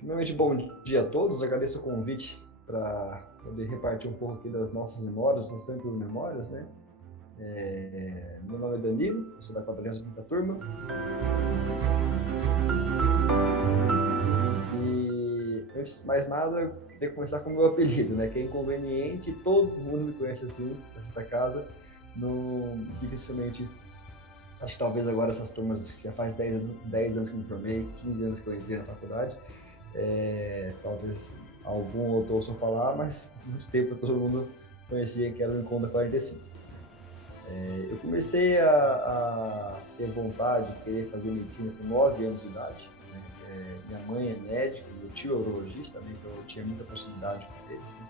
Primeiramente, bom dia a todos. Agradeço o convite para poder repartir um pouco aqui das nossas memórias, das santas memórias, né? Meu nome é Danilo, eu sou da 45ª turma. E antes de mais nada, eu queria começar com o meu apelido, né? Que é inconveniente, todo mundo me conhece assim, nessa casa. Não, dificilmente, acho que talvez agora essas turmas que já faz 10 anos que eu me formei, 15 anos que eu entrei na faculdade, talvez algum outro ouçam falar, mas muito tempo todo mundo conhecia que era o Encontro 45. Eu comecei a ter vontade de querer fazer medicina com 9 anos de idade. Né? Minha mãe é médica, meu tio é urologista, né? Então eu tinha muita proximidade com eles. Né?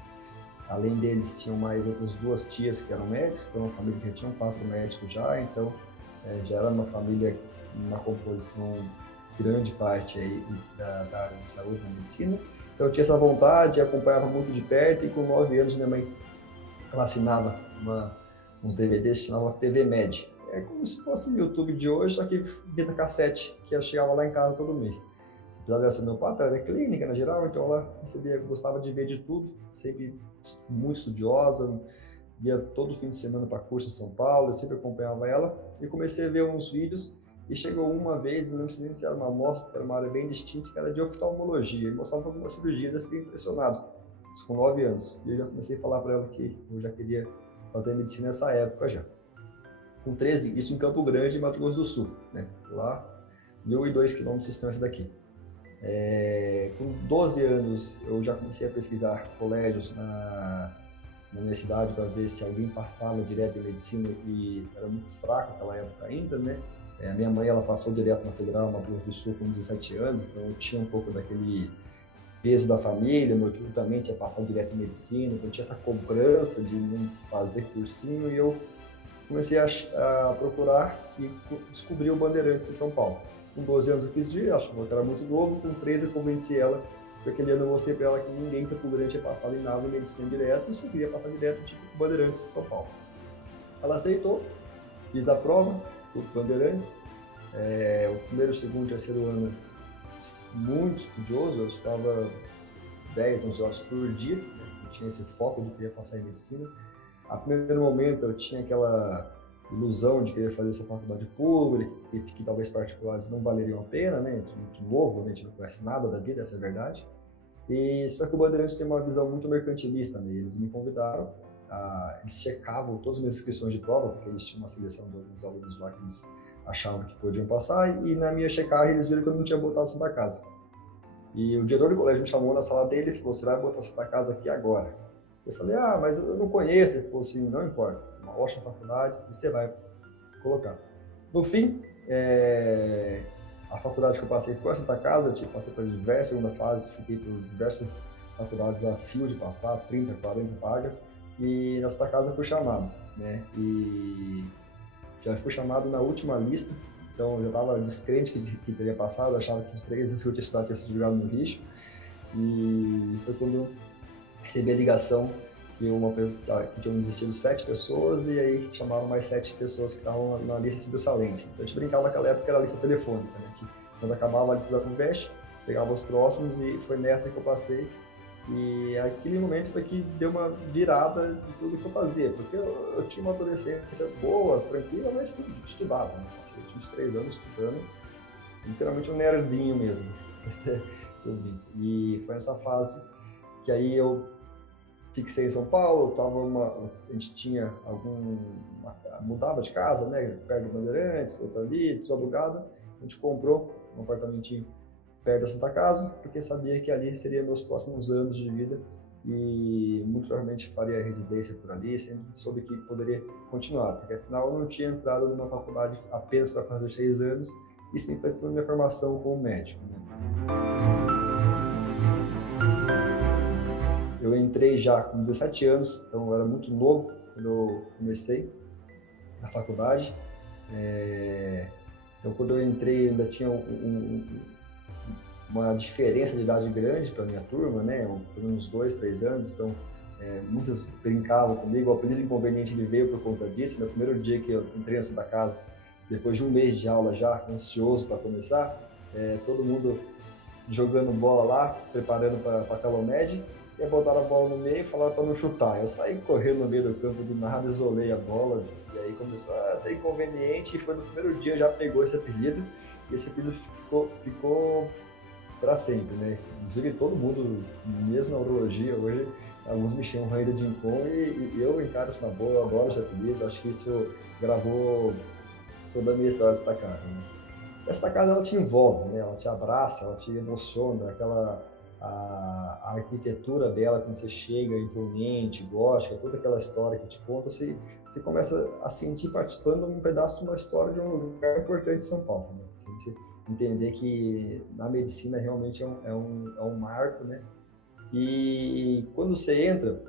Além deles, tinham mais outras 2 tias que eram médicas, então uma família que já tinha 4 médicos já, então já era uma família, uma composição grande parte aí da área de saúde, da medicina. Então eu tinha essa vontade, acompanhava muito de perto, e com 9 anos minha mãe, ela assinava uns DVDs, chamava TV Med. É como se fosse o YouTube de hoje, só que fita cassete, que eu chegava lá em casa todo mês. Apesar de ser meu patrão, era clínica na geral, então ela gostava de ver de tudo, sempre muito estudiosa, ia todo fim de semana para curso em São Paulo, eu sempre acompanhava ela, e comecei a ver uns vídeos, e chegou uma vez, não sei se era uma amostra, porque era uma área bem distinta, que era de oftalmologia, e mostrava algumas cirurgias, eu fiquei impressionado, isso com 9 anos, e eu já comecei a falar para ela que eu já queria fazer medicina nessa época já. Com 13, isso em Campo Grande, Mato Grosso do Sul, né? Lá, 1.002 quilômetros de distância daqui. Com 12 anos, eu já comecei a pesquisar colégios na minha cidade para ver se alguém passava direto em medicina, e era muito fraco naquela época ainda, né? A minha mãe, ela passou direto na Federal, Mato Grosso do Sul, com 17 anos, então eu tinha um pouco daquele peso da família, meu tio também tinha passado direto em medicina, então tinha essa cobrança de não fazer cursinho, e eu comecei a procurar e descobri o Bandeirantes em São Paulo. Com 12 anos eu quis vir, acho que era muito novo, com 13 eu convenci ela, porque aquele ano eu mostrei para ela que ninguém em Campo Grande tinha passado em nada em medicina direto, e se eu queria passar direto, tipo Bandeirantes em São Paulo. Ela aceitou, fiz a prova, fui para Bandeirantes. O primeiro, segundo, terceiro ano, muito estudioso, eu estudava 10, 11 horas por dia, né? Eu tinha esse foco de querer passar em medicina. A primeiro momento eu tinha aquela ilusão de querer fazer essa faculdade pública, que talvez particulares não valeriam a pena, né? De novo, a gente não conhece nada da vida, essa é a verdade. Só que o Bandeirantes tem uma visão muito mercantilista, né? Eles me convidaram, eles checavam todas as minhas inscrições de prova, porque eles tinham uma seleção de alguns alunos lá que eles achavam que podiam passar, e na minha checagem eles viram que eu não tinha botado Santa Casa. E o diretor do colégio me chamou na sala dele e falou: você vai botar Santa Casa aqui agora. Eu falei: mas eu não conheço. Ele falou assim: não importa, uma ótima faculdade e você vai colocar. No fim, a faculdade que eu passei foi a Santa Casa, eu passei por diversas segunda fase, fiquei por diversas faculdades a fio de passar, 30, 40 vagas, e na Santa Casa eu fui chamado, né? E já fui chamado na última lista, então eu já estava descrente que teria passado, eu achava que os 3 anos que eu tinha estudado tinha sido jogado no lixo, e foi quando eu recebi a ligação que tinham desistido 7 pessoas, e aí chamaram mais 7 pessoas que estavam na lista sobressalente. Então a gente brincava naquela época que era a lista telefônica, né? Que quando acabava a lista da FUVEST, pegava os próximos, e foi nessa que eu passei. E aquele momento foi que deu uma virada de tudo que eu fazia, porque eu tinha uma adolescência boa, tranquila, mas estudava, né? Eu tinha uns 3 anos estudando, literalmente um nerdinho mesmo. E foi nessa fase que aí eu fixei em São Paulo, a gente tinha mudava de casa, né, perto do Bandeirantes, outra ali, tudo alugado. A gente comprou um apartamentinho perto da Santa Casa, porque sabia que ali seriam meus próximos anos de vida, e muito provavelmente faria residência por ali, sempre soube que poderia continuar, porque afinal eu não tinha entrado numa faculdade apenas para fazer 6 anos, e sim para ter minha formação como médico, né? Eu entrei já com 17 anos, então eu era muito novo quando eu comecei na faculdade. Então, quando eu entrei, ainda tinha uma diferença de idade grande para a minha turma, né? Por uns 2, 3 anos. Então, muitos brincavam comigo. O apelido inconveniente ele veio por conta disso. No primeiro dia que eu entrei na Santa Casa, depois de um mês de aula já, ansioso para começar, todo mundo jogando bola lá, preparando para a Calomed, e botaram a bola no meio e falaram para não chutar. Eu saí correndo no meio do campo do nada, isolei a bola, e aí começou a ser inconveniente, e foi no primeiro dia já pegou esse apelido, e esse apelido ficou para sempre, né? Inclusive todo mundo, mesmo na urologia hoje, alguns me chamam ainda de Incon, e eu encaro isso na boa, eu adoro esse apelido, acho que isso gravou toda a minha história dessa casa, né? Essa casa ela te envolve, né? Ela te abraça, ela te emociona, a arquitetura dela quando você chega, imponente, gótica, toda aquela história que te conta, você começa a sentir participando de um pedaço de uma história de um lugar importante de São Paulo, né? Você entender que na medicina realmente é um marco, né? E quando você entra,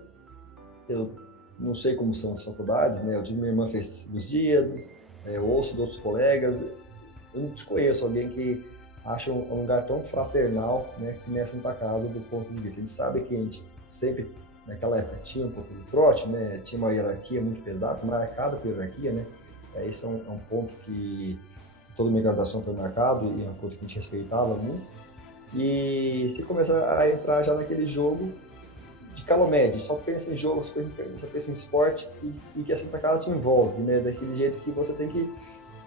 eu não sei como são as faculdades, né? Minha irmã fez Lusíadas, eu ouço de outros colegas, eu não desconheço alguém que acha um lugar tão fraternal, né, que nem a Santa Casa do ponto de vista. A gente sabe que a gente sempre, naquela época, tinha um pouco de trote, né, tinha uma hierarquia muito pesada, marcada por hierarquia, né, isso é um ponto que toda a minha graduação foi marcado e é um ponto que a gente respeitava muito. E se começa a entrar já naquele jogo de Calomed, só pensa em jogo, só pensa em esporte e que a Santa Casa te envolve, né, daquele jeito que você tem que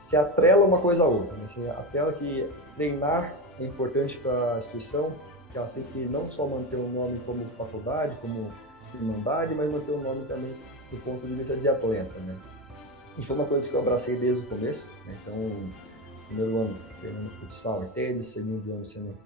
se atrela uma coisa a outra, né? Se atrela que treinar é importante para a instituição, que ela tem que não só manter o nome como faculdade, como irmandade, mas manter o nome também do ponto de vista de atleta, né? E foi uma coisa que eu abracei desde o começo, né? Então, primeiro ano treinando futsal e tênis, segundo ano sendo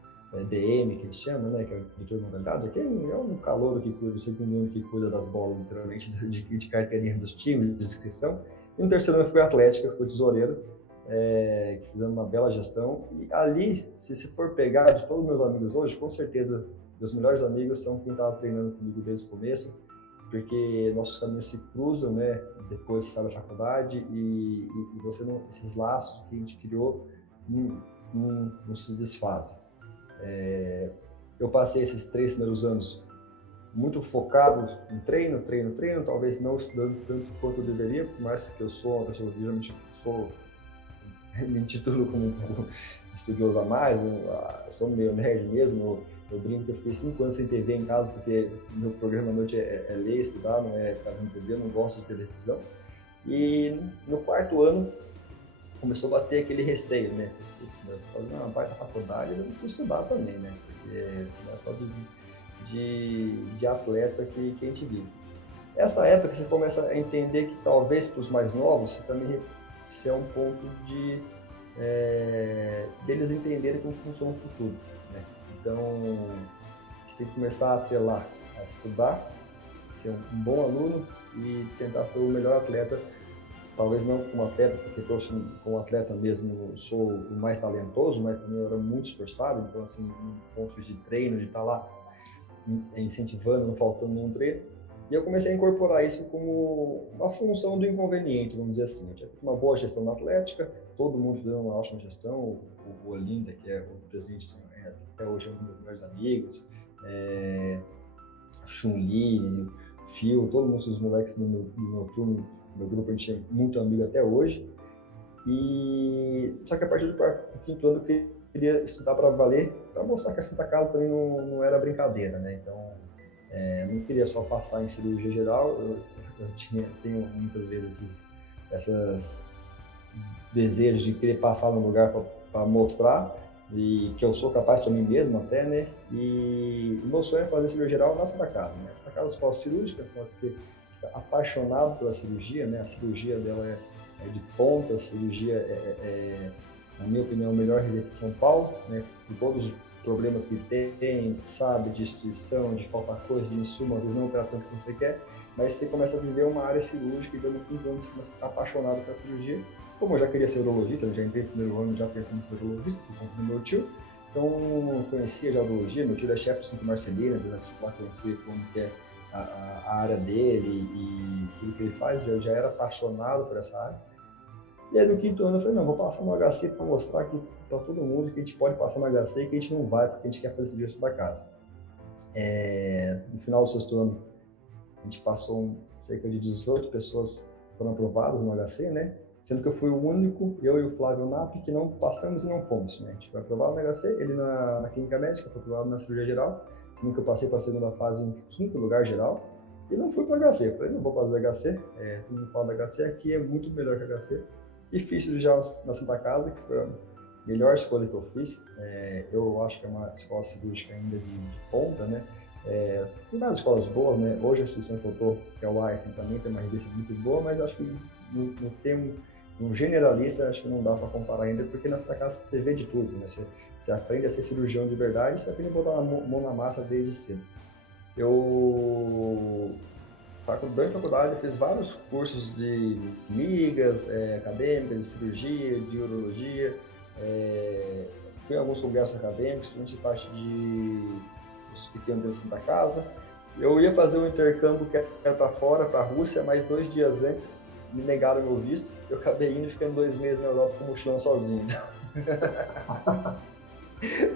DM, que eles chamam, né? Que é o diretor de modalidade, que é um calouro que cuida, o segundo ano que cuida das bolas, literalmente, de carteirinha dos times, de inscrição. E no terceiro ano eu fui atlética, fui tesoureiro, que fizemos uma bela gestão. E ali, se for pegar de todos os meus amigos hoje, com certeza, meus melhores amigos são quem estava treinando comigo desde o começo, porque nossos caminhos se cruzam, né, depois que sai da faculdade, e você não, esses laços que a gente criou não se desfazem. Eu passei esses 3 primeiros anos muito focado em treino, talvez não estudando tanto quanto eu deveria, por mais que eu sou uma pessoa que geralmente me intitulo como um estudioso a mais, sou meio nerd mesmo, eu brinco que eu fiquei 5 anos sem TV em casa, porque meu programa à noite é ler, estudar, não é ficar vendo TV, eu não gosto de televisão. E no quarto ano começou a bater aquele receio, né? Putz, eu tô fazendo uma parte da faculdade, eu vou estudar também, né? Porque não é só de atleta que a gente vive. Essa época você começa a entender que talvez para os mais novos também isso é um ponto deles entenderem como funciona o futuro, né? Então você tem que começar a atrelar, a estudar, ser um bom aluno e tentar ser o melhor atleta. Talvez não como atleta, porque como atleta mesmo sou o mais talentoso, mas também eu era muito esforçado, então assim, em pontos de treino, de estar lá incentivando, não faltando nenhum treino. E eu comecei a incorporar isso como uma função do inconveniente, vamos dizer assim. Eu tinha feito uma boa gestão na Atlética, todo mundo fazendo uma ótima gestão, o Olinda, que é o presidente, até hoje é um dos meus melhores amigos, Chun-Li, Phil, todo mundo, os moleques do meu turno, meu grupo, a gente é muito amigo até hoje. Só que a partir do quinto ano eu queria estudar para valer, para mostrar que a Santa Casa também não era brincadeira, né? Então, não queria só passar em cirurgia geral, eu tenho muitas vezes esses desejos de querer passar no lugar para mostrar e que eu sou capaz para mim mesmo até, né? E o meu sonho é fazer cirurgia geral na Santa Casa, né? A Santa Casa é cirúrgica, só que você fica apaixonado pela cirurgia, né? A cirurgia dela é de ponta, a cirurgia na minha opinião, a melhor residência de São Paulo, né? Por todos os problemas que tem, sabe, de instituição, de faltar coisa, de insumo, às vezes não opera tanto quanto você quer, mas você começa a viver uma área cirúrgica e dando 5 anos você começa a ficar apaixonado pela cirurgia. Como eu já queria ser urologista, eu já entrei no primeiro ano já pensando em ser urologista, por conta do meu tio, então eu conhecia já a urologia, meu tio é chefe do Centro Marcelino, eu já lá conhecia como que é a área dele e tudo que ele faz, eu já era apaixonado por essa área. E aí no quinto ano eu falei, não, vou passar no HC para mostrar para todo mundo que a gente pode passar no HC e que a gente não vai porque a gente quer fazer serviço da casa. No final do sexto ano, a gente passou cerca de 18 pessoas foram aprovadas no HC, né? sendo que eu fui o único, eu e o Flávio Nap, que não passamos e não fomos, né? A gente foi aprovado no HC, ele na clínica médica, foi aprovado na cirurgia geral, sendo que eu passei para a segunda fase em quinto lugar geral, e não fui para o HC. Eu falei, não vou fazer HC, todo mundo fala do HC, aqui é muito melhor que o HC. E fiz cirurgia na Santa Casa, que foi a melhor escolha que eu fiz. Eu acho que é uma escola cirúrgica ainda de ponta, né? Tem várias escolas boas, né? Hoje a instituição que eu estou, que é o Einstein, também tem uma residência muito boa, mas acho que no termo um generalista, acho que não dá para comparar ainda, porque na Santa Casa você vê de tudo, né? Você aprende a ser cirurgião de verdade, você aprende a botar a mão na massa desde cedo. Durante a faculdade, eu fiz vários cursos de migas, acadêmicas, de cirurgia, de urologia, fui a alguns congressos acadêmicos, principalmente parte os que tinham dentro da Santa Casa. Eu ia fazer um intercâmbio que era para fora, para a Rússia, mas 2 dias antes me negaram meu visto. Eu acabei indo e ficando 2 meses na Europa com mochilão sozinho.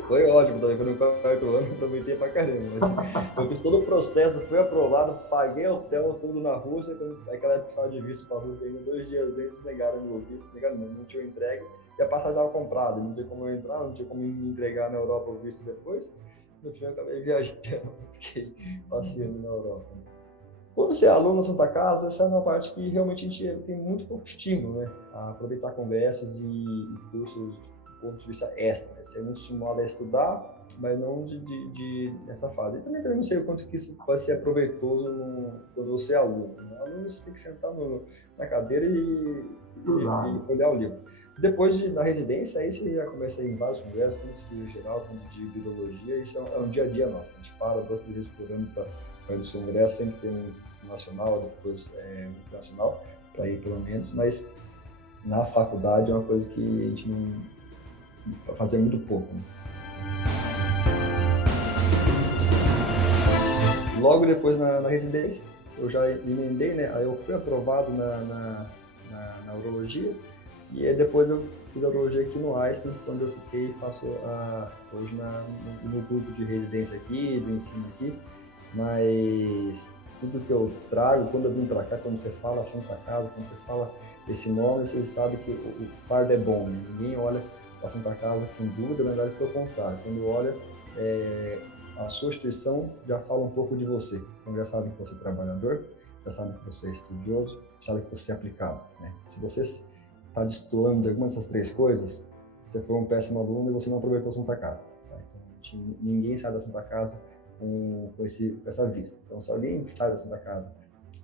Foi ótimo também, foi no quarto ano, aproveitei pra caramba. Mas eu fiz todo o processo, fui aprovado, paguei hotel, tudo na Rússia, aquela época precisava de visto pra Rússia, ainda 2 dias antes negaram meu visto, negaram não tinha entregue, e a passagem estava comprada, não tinha como eu entrar, não tinha como me entregar na Europa o visto depois. No fim eu acabei viajando, fiquei passeando na Europa. Quando você é aluno na Santa Casa, essa é uma parte que realmente a gente tem muito pouco estímulo, né? A aproveitar congressos e cursos do ponto de vista extra. Né? Você é muito estimulado a estudar, mas não nessa fase. E também não sei o quanto que isso vai ser proveitoso quando você é aluno. Né? Aluno você tem que sentar na cadeira e olhar o livro. Depois da residência, aí você já começa a ir em vários congressos, tanto de cirurgia geral como de virologia. Isso é um dia a dia nosso. A gente para 2, 3 vezes por ano para esse congresso, sempre tem um nacional, depois um internacional, para ir pelo menos, mas na faculdade é uma coisa que a gente não fazia muito pouco. Né? Logo depois na residência, eu já emendei, né? Aí eu fui aprovado na urologia, e aí depois eu fiz a urologia aqui no Einstein, quando eu fiquei, faço hoje no grupo de residência aqui, do ensino aqui, mas tudo que eu trago, quando eu vim para cá, quando você fala Santa Casa, quando você fala esse nome, você sabe que o fardo é bom, né? Ninguém olha para Santa Casa com dúvida, na verdade, pelo contrário. Quando olha, a sua instituição já fala um pouco de você. Então já sabe que você é trabalhador, já sabe que você é estudioso, já sabe que você é aplicado. Né? Se você está destoando de alguma dessas 3 coisas, você foi um péssimo aluno e você não aproveitou a Santa Casa. Tá? Então, ninguém sai da Santa Casa com essa vista. Então, se alguém sai da Santa Casa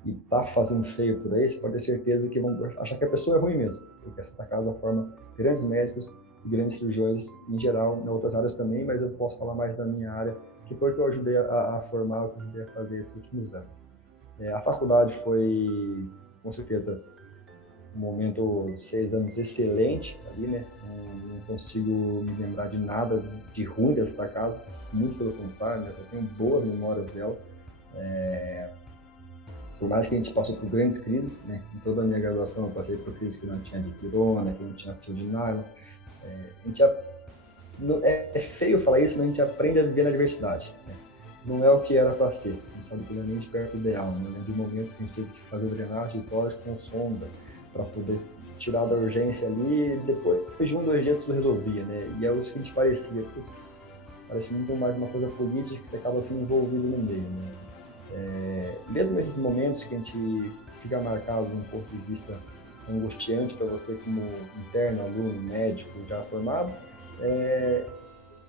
e está fazendo feio por aí, você pode ter certeza que vão achar que a pessoa é ruim mesmo, porque a Santa Casa forma grandes médicos e grandes cirurgiões em geral, em outras áreas também, mas eu posso falar mais da minha área, que foi que eu ajudei a formar, o que eu ajudei a fazer esses últimos anos. A faculdade foi, com certeza, um momento, 6 anos excelente ali, né? Não consigo me lembrar de nada de ruim dessa casa, muito pelo contrário, né? Eu tenho boas memórias dela. Por mais que a gente passou por grandes crises, né? Em toda a minha graduação eu passei por crises que não tinha de pirona, que não tinha fio de nylon. É feio falar isso, mas a gente aprende a viver na diversidade. Né? Não é o que era para ser, não sabe plenamente perto do ideal. Né? De momentos que a gente teve que fazer drenagem de tórax com sonda para poder tirar da urgência ali, e depois de 1, 2 dias tudo resolvia, né? E é isso que a gente parecia, parece muito mais uma coisa política que você acaba sendo envolvido no meio, né? Mesmo esses momentos que a gente fica marcado de um ponto de vista angustiante para você como interno, aluno, médico já formado,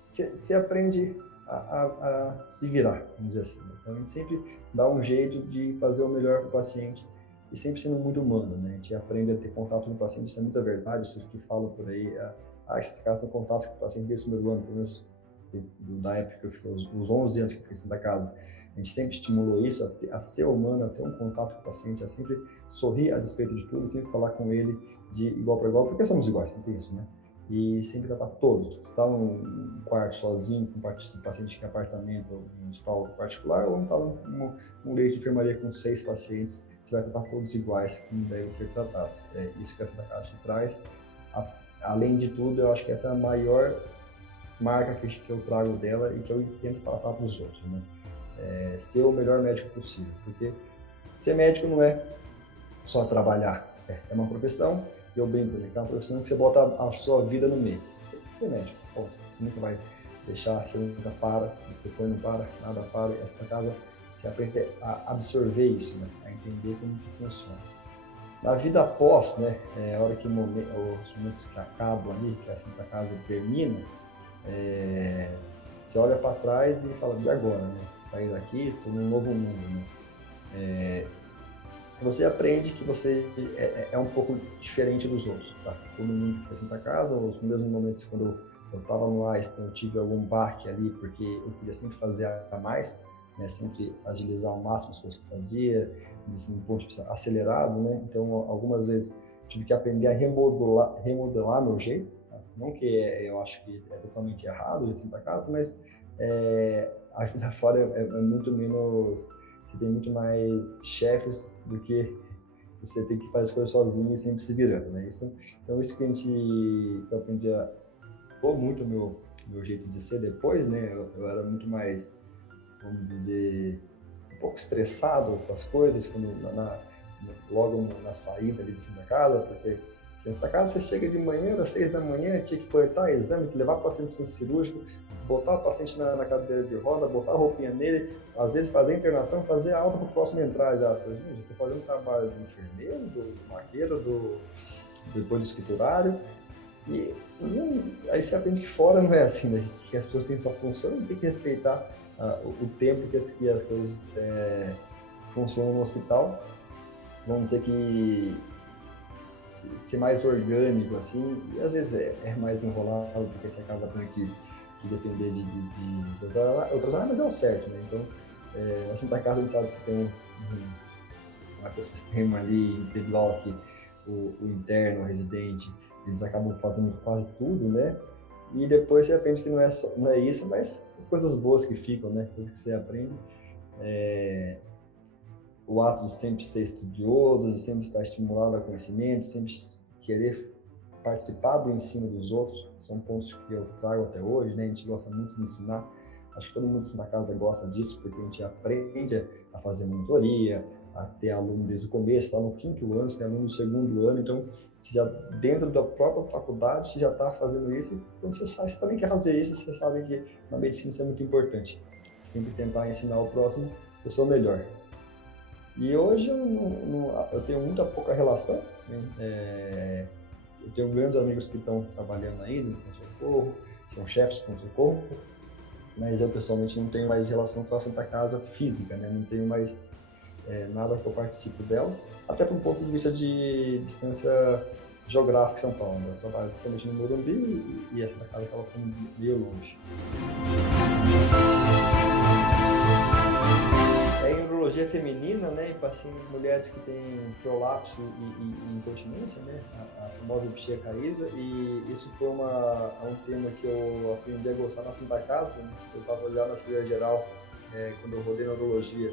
você aprende a se virar, vamos dizer assim. Então a gente sempre dá um jeito de fazer o melhor para o paciente e sempre sendo muito humano, né? A gente aprende a ter contato com o paciente, isso é muita verdade, isso que falam por aí, você ficar em contato com o paciente desde o primeiro ano, pelo menos da época que eu fiquei, os 11 anos que eu fiquei dentro da casa, a gente sempre estimulou isso, a ser humano, a ter um contato com o paciente, a sempre sorrir a despeito de tudo, sempre falar com ele de igual para igual, porque somos iguais, não tem isso, né? E sempre tratar todos. Você está num quarto sozinho, com paciente em apartamento, em um hospital particular, ou está num leito de enfermaria com 6 pacientes, você vai tratar todos iguais, como devem ser tratados. É isso que essa Santa traz. Além de tudo, eu acho que essa é a maior marca que eu trago dela e que eu tento passar para os outros, né? Ser o melhor médico possível, porque ser médico não é só trabalhar, é uma profissão, eu brinco, né? Que é uma profissão que você bota a sua vida no meio. Você tem que ser médico, bom, você nunca vai deixar, você nunca para, depois não para, nada para. Essa casa, você aprende a absorver isso, né? A entender como que funciona. Na vida após, né, a hora que os momentos que acabam ali, que a Santa Casa termina, você olha para trás e fala, e agora, né? Sair daqui, estou num novo mundo, né? Você aprende que você é um pouco diferente dos outros, tá? Todo mundo que Santa Casa, os mesmos momentos quando eu estava no Einstein, eu tive algum baque ali, porque eu queria sempre fazer a mais, né? Sempre agilizar ao máximo as coisas que eu fazia, assim, um ponto de vista acelerado, né? Então, algumas vezes tive que aprender a remodelar meu jeito, tá? Não que eu acho que é totalmente errado o Santa Casa, mas a vida fora é muito menos, você tem muito mais chefes do que você tem que fazer as coisas sozinho e sempre se virando, né? Então isso que eu aprendi muito o meu jeito de ser depois, né? Eu era muito mais, vamos dizer, um pouco estressado com as coisas, quando logo na saída ali da casa, porque antes da casa você chega de manhã, às 6 da manhã, tinha que coletar exame, que levar o paciente no centro cirúrgico, botar o paciente na cadeira de roda, botar a roupinha nele, às vezes fazer a internação, fazer a alta para o próximo entrar já. Assim, gente, eu estou fazendo trabalho do enfermeiro, do maqueiro, depois do escriturário, e aí você aprende que fora não é assim, né? Que as pessoas têm sua função e tem que respeitar o tempo que as coisas funcionam no hospital. Vamos dizer que ser mais orgânico, assim, e às vezes é mais enrolado, porque você acaba tendo que depender de outras áreas, mas é o certo, né? Então, na Santa Casa a gente sabe que tem um ecossistema ali individual que o interno, o residente, eles acabam fazendo quase tudo, né? E depois você aprende que não é isso, mas coisas boas que ficam, né? Coisas que você aprende. O ato de sempre ser estudioso, de sempre estar estimulado ao conhecimento, sempre querer participar do ensino dos outros, são pontos que eu trago até hoje, né? A gente gosta muito de ensinar. Acho que todo mundo na casa gosta disso, porque a gente aprende a fazer monitoria, a ter aluno desde o começo, está no 5º ano, você tem aluno no 2º ano, então você já, dentro da própria faculdade, você já está fazendo isso, e quando você sai, você também quer fazer isso, você sabe que na medicina isso é muito importante. Sempre tentar ensinar o próximo o seu melhor. E hoje eu tenho muita pouca relação, né? Eu tenho grandes amigos que estão trabalhando ainda no pronto-socorro, são chefes de pronto-socorro, mas eu pessoalmente não tenho mais relação com a Santa Casa física, né? Não tenho mais nada que eu participo dela, até por um ponto de vista de distância geográfica em São Paulo, né? Eu trabalho totalmente no Morumbi e a Santa Casa acaba ficando meio longe. Em urologia feminina, né, em pacientes, mulheres que têm prolapso e incontinência, né, a famosa bexiga caída, e isso foi um tema que eu aprendi a gostar na Santa Casa, né? Eu estava já na cirurgia geral, quando eu rodei na urologia,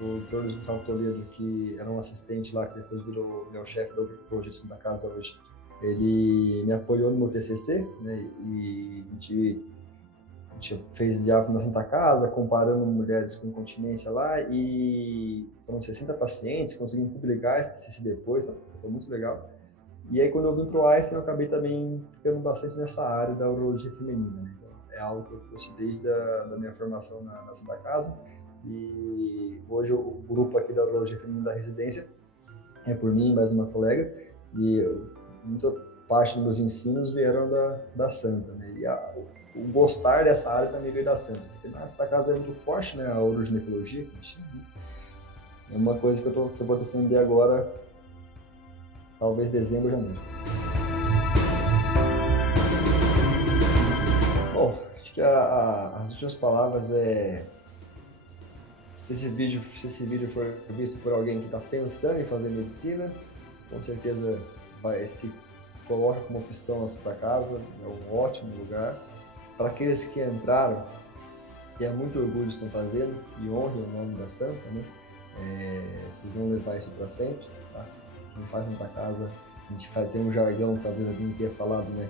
o Dr. Luiz Gustavo Toledo, que era um assistente lá, que depois virou meu chefe da urologia da Santa Casa hoje, ele me apoiou no meu TCC, né, e a gente fez diálogo na Santa Casa, comparando mulheres com incontinência lá, e foram 60 pacientes, conseguimos publicar esse TCC depois, então foi muito legal. E aí, quando eu vim para o Einstein, eu acabei também ficando bastante nessa área da urologia feminina, né? Então, é algo que eu trouxe desde a minha formação na Santa Casa, e hoje o grupo aqui da urologia feminina da residência é por mim e mais uma colega, e muita parte dos meus ensinos vieram da Santa, né? E o gostar dessa área também veio da Santa, porque na Santa Casa é muito forte, né, a uroginecologia, é uma coisa que eu vou defender agora, talvez dezembro ou janeiro. Bom, acho que as últimas palavras se esse vídeo for visto por alguém que está pensando em fazer medicina, com certeza se coloca como opção na Santa Casa, é um ótimo lugar. Para aqueles que entraram, tenha muito orgulho de estar fazendo e honre o nome da Santa, né? Vocês vão levar isso para sempre, tá? Quem faz Santa Casa, a gente tem um jargão que talvez alguém tenha falado, né?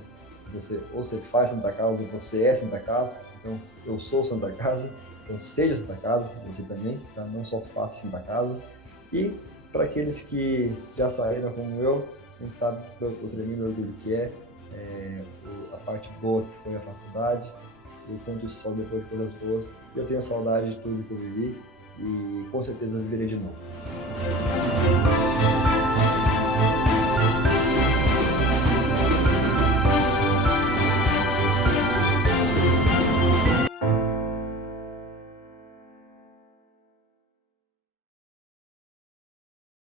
Ou você faz Santa Casa ou você é Santa Casa. Então, eu sou Santa Casa, então seja Santa Casa, você também, tá? Não só faça Santa Casa. E para aqueles que já saíram como eu, quem sabe o tremendo orgulho que a parte boa que foi a faculdade, o quanto só depois de coisas boas. Eu tenho saudade de tudo que eu vivi e com certeza viverei de novo.